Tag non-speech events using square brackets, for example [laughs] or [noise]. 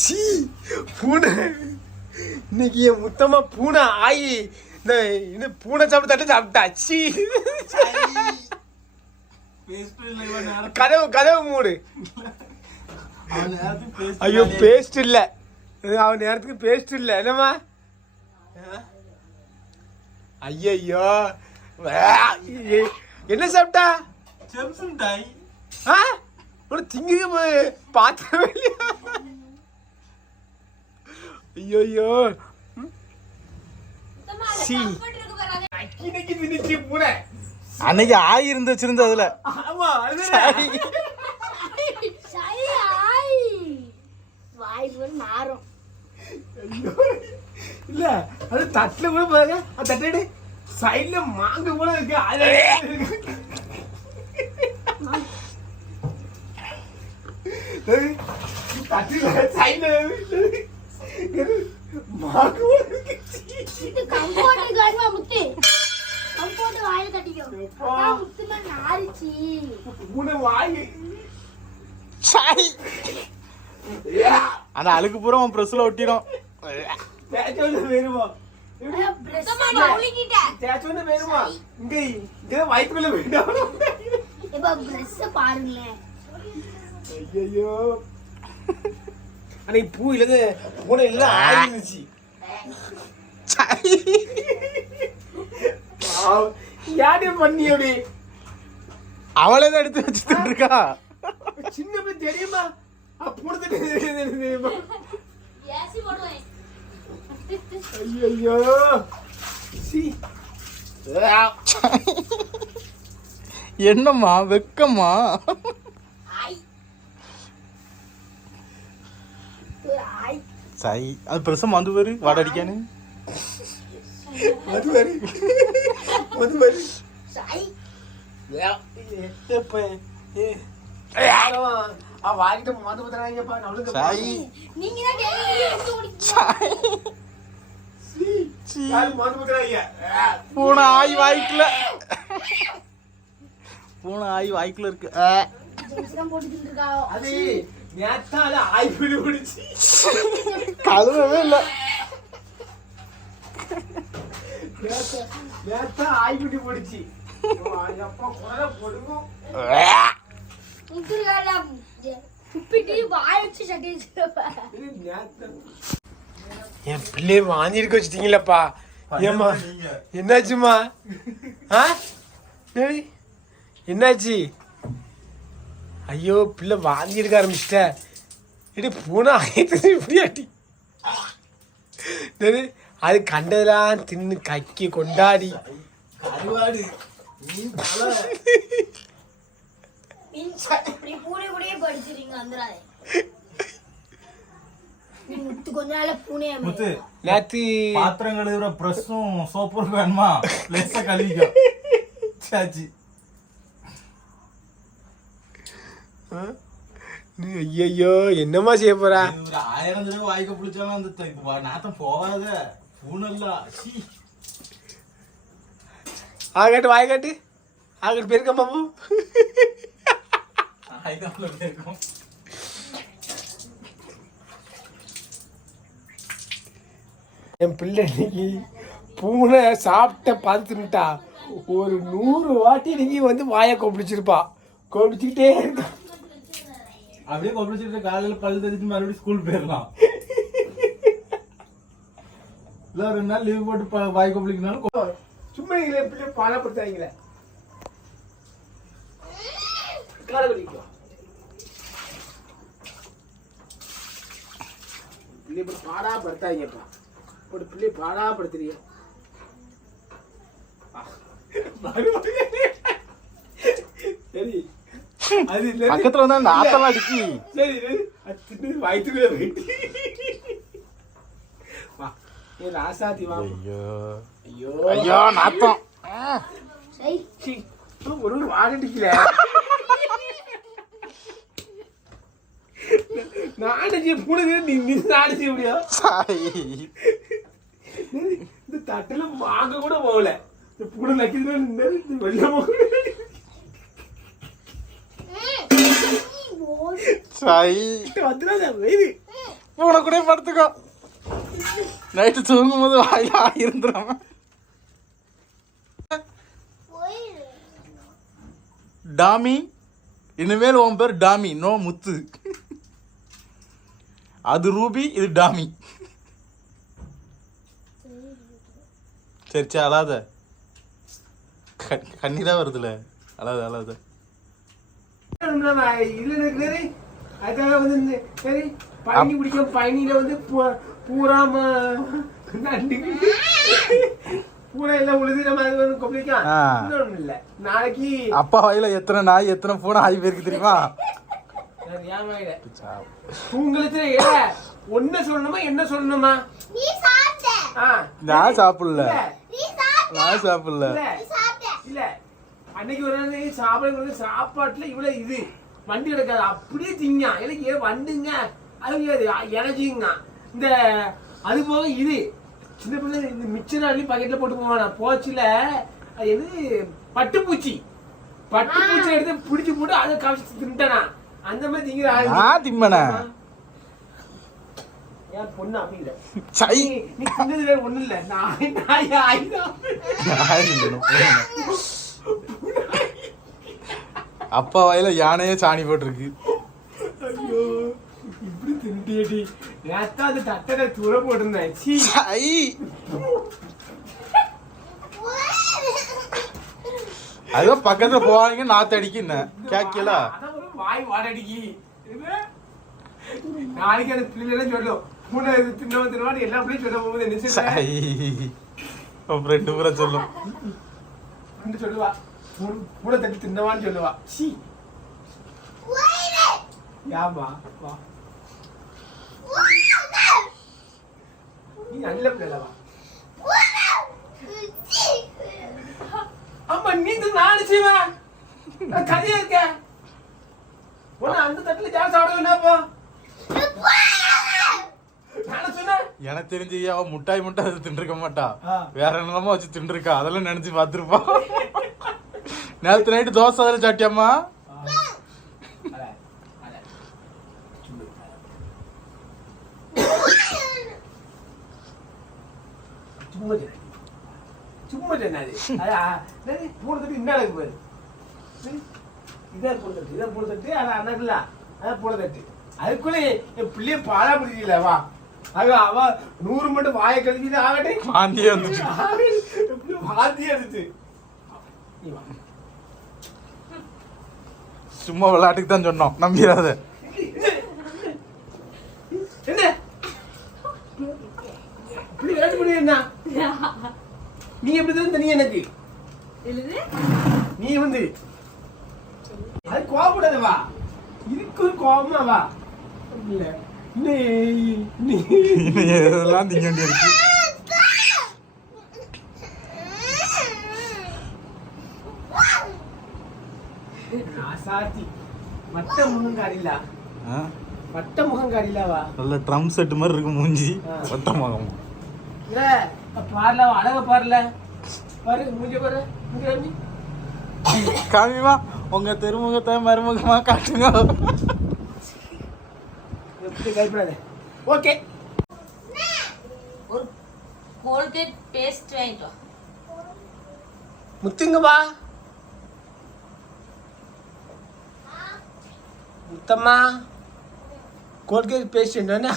சீ பூனை. இன்னைக்கு என் முத்தமா பூனை ஆயி இந்த இன்னும் பூனை சாப்பிட்டு. தட்டு சாப்பிட்டா சீ கதவு கதவு மூடு. ஐயோ பேஸ்ட் இல்ல. அவன் நேரத்துக்கு பேஸ்ட் இல்ல. என்னம்மா? ஐயையோ. என்ன சாப்பிட்டா? செம்சன் டாய் ஆ? உனக்கு திங்க பார்த்தவே இல்லையா? ஐயோ சி. அன்னைக்கு ஆய் இருந்து வச்சிருந்த அதுல. இல்ல அது தட்டுல கூட பாருங்க அது தட்டு சைடுல மாங்கு கூட இருக்கு. அது தட்டுல சைடுல அந்த அழுக்கு பூரா உன் பிரஸ்ல ஒட்டிடும் தேச்சோன்னு வயிற்றுக்குள்ள வேண்டாம் பாருங்களேன் ஐயோ அன்னைக்கு பூ இல்லது பூனை இல்ல ஆயிருந்துச்சு யாரு பண்ணி அப்படி? அவளே தான் எடுத்து வச்சுட்டு இருக்கா? சின்ன பிள்ளை தெரியுமா? தெரியுமா? ஐயோ சி. என்னம்மா வெக்கம்மா ஆய் ஒரு ஆய் சரி அது பிரசம் வந்து பாரு வாடடிக்கானு மது வரி மது வரி சை வாங்கிட்டு மது பத்திராங்கப்பா நம்மளுக்கு சரி நீங்க தான் டெய்லி எடுத்து குடிக்கீங்க யாரு மது பத்திராங்க பூனை ஆய் வாய்க்குல பூனை ஆய் வாய்க்குல இருக்கு நேத்தால ஆய்வு பிடிச்சி கழுவவே இல்ல. நேத்தா- ஆய்வு பிடிச்சி அப்பா குரல நேத்தா. என் பிள்ளைய வாங்கிருக்க வச்சிட்டீங்களப்பா. ஏம்மா என்னாச்சுமா என்னாச்சு? ஐயோ பிள்ளை வாந்தி எடுக்க ஆரம்பிச்சிட்ட இடி பூனை ஆயிடுச்சு இப்படியாட்டி டேய், அது கண்டதெல்லாம் தின்னு கக்கி கொண்டாடி. நேத்து பாத்திரம் கழுவுற பிரஷும் சோப்பும் வேணுமா லேசா கழுவிக்கோ. [laughs] சாச்சி. நீ ஐயோ என்னம்மா செய்ய போறா? ஒரு ஆயிரம் தடவை வாய்க்க பிடிச்சாலும் அந்த வா- நாத்தம் போகாத. பூனல்ல சீ. ஆகட்டு வாய்காட்டு ஆகட்டு பெருக்கம் பாப்போம் ஆயுதம்ல இருக்கும் என் பிள்ளை இன்னைக்கு பூனை சாப்பிட்ட பார்த்துட்டா ஒரு நூறு வாட்டி இன்னைக்கு வந்து வாயை கொப்பிடிச்சிருப்பா. கொப்பிடிச்சுக்கிட்டே இருக்கா. அப்படியே கொப்பளிச்சுட்டு காலையில பல் தெரிஞ்சு மறுபடியும் ஸ்கூல் போயிடலாம். இல்லை ரெண்டு நாள் லீவ் போட்டு பா வாய் கொப்பளிக்கனாலும் சும்மா இல்லை என் பிள்ளை பாடப்படுத்தாங்களே காலை குடிக்கலாம் பிள்ளை இப்படி பாடா படுத்தாங்கப்பா இப்படி பிள்ளை பாடா படுத்துறிய சரி. [laughs] பக்கத்துல வந்து அந்த ஆத்தெல்லாம் அடிக்கி. வயிற்றுக்குள்ள போயிட்டு வா. ஏ ராசாத்தி வா. ஐயோ. ஐயோ. ஐயோ நாத்தம். சரி சீ, ஒரு வாடிக்கல நாடஞ்சி பூனை நீ நீ நாடஞ்சி முடியும் சாய். இந்த தட்டுல வாங்க கூட போகல. இந்த பூனை நக்கிது இந்த வெளில போக சாய். பூனை கூட படுத்துக்கோ. நைட்டு தூங்கும் போது வாயில இருந்துடாம டாமி இனிமேல் உன் பேர் டாமி நோ முத்து. அது ரூபி இது டாமி. சரி சரி அழாத. கண்- கண்ணீரா வருதுல. அழாத அழாத. இல்ல சரி அதுக்காக வந்து சரி பயணி பிடிக்கும். பயணியில வந்து பூ- பூராம பூரா எல்லாம் உழுது நம்ம அது வந்து கொப்பளிக்கலாம். இல்ல. நாளைக்கு அப்பா வாயில எத்தனை நாய் எத்தனை பூனை ஆகி போயிருக்கு தெரியுமா? உங்களுக்கு ஏ, ஒண்ணு சொல்லணுமா என்ன சொல்லணுமா? நான் சாப்பிடல. நான் சாப்பிடல. இல்ல. அன்னைக்கு ஒரு நாள் சாப்பிட சாப்பாட்டுல இவ்வளவு இது. வண்டி கிடக்காது அப்படியே திங்க. எனக்கு ஏன் வண்டுங்க? அது எனர்ஜிங்க. இந்த அது போக இது. சின்ன பிள்ளை இந்த மிச்ச நாள்லயும் பக்கெட்ல போட்டு போவானா? போச்சுல. அது எது பட்டுப்பூச்சி. பட்டுப்பூச்சி எடுத்து பிடிச்சு போட்டு அதை கவிச்சு தின்ட்டானா அந்த மாதிரி திங்கிற. நான் திம்மனே ஏன் பொண்ணு அப்படி இல்ல? நீ நீ தின்னது வேற ஒண்ணும் இல்ல. நாய் நாய் திங்கணும். அப்பா வாயில யானையே சாணி போட்டிருக்கு. ஐயோ இப்படி தின்னுட்டியடி. நேத்தா அது தட்டனை தூர போட்டிருந்தேன். சீ. சை அதோ பக்கத்துல போவாங்க நாத்து அடிக்கு என்ன கேக்கல வாய் வாடடிக்கி? நாளைக்கு அந்த பிள்ளைங்க சொல்லும். மூணு தின்னவன் தின்னவான் எல்லா பிள்ளையும் சொல்ல போகுது என்ன சை செய்ய உன் ஃப்ரெண்டு பூரா சொல்லும். ரெண்டு சொல்லுவா மூட தட்டி தின்னவான்னு சொல்லுவா சீ யாமா வா நீ நல்ல பிள்ளைவா அம்மா நீ தின்னு நானு செய்வேன் நான் கதையா இருக்கேன் உன்னை அந்த தட்டுல ஜாஸ்தி சாப்பிட எனக்கு தெரிஞ்சு அவன் முட்டாய் முட்டாய் அது தின்றுக்க மாட்டா. வேற என்னமா வச்சு தின்றுருக்கா அதெல்லாம் நினைச்சு பார்த்துருப்பா நேற்று நைட்டு தோசை அதில் சாட்டியாம்மா. சும்மா. சும்மா சொன்னாது பூனை தட்டு இன்னும் இருக்கு பாரு இதான் பூனை தட்டு இதான் பூனை தட்டு அது அண்ணாக்குல அதான் பூனை தட்டு அதுக்குள்ள என் பிள்ளைய பாடா முடியல வா அது அவ நூறு மட்டும் வாயை கழிச்சு ஆகட்டே. வாந்தியே வந்துச்சு. வாந்தி எடுத்து சும்மா விளையாட்டுக்கு தான் சொன்னோம். நம்பிடாத. நீ எப்படி தான் நீ எனக்கு. நீ வந்து. அது கோபப்படாத வா இதுக்கு ஒரு கோபமா வா. இல்ல. நீ நீ. இன்னும் இதெல்லாம் திங்க வேண்டியிருக்கு நல்ல ட்ரம் செட் மாதிரி இருக்கு மூஞ்சி. இல்ல பாருல அழக பாருல. பாரு மூஞ்ச பாரு. காமிமா உங்க திருமுகத்தை மருமுகமா காட்டுங்க. எப்படி கைப்படாத ஓகே ஒரு கோல்கேட் பேஸ்ட் வாங்கிட்டு வா முத்துங்க வா முத்தம்மா கோல்கேட் பேஸ்ட் என்ன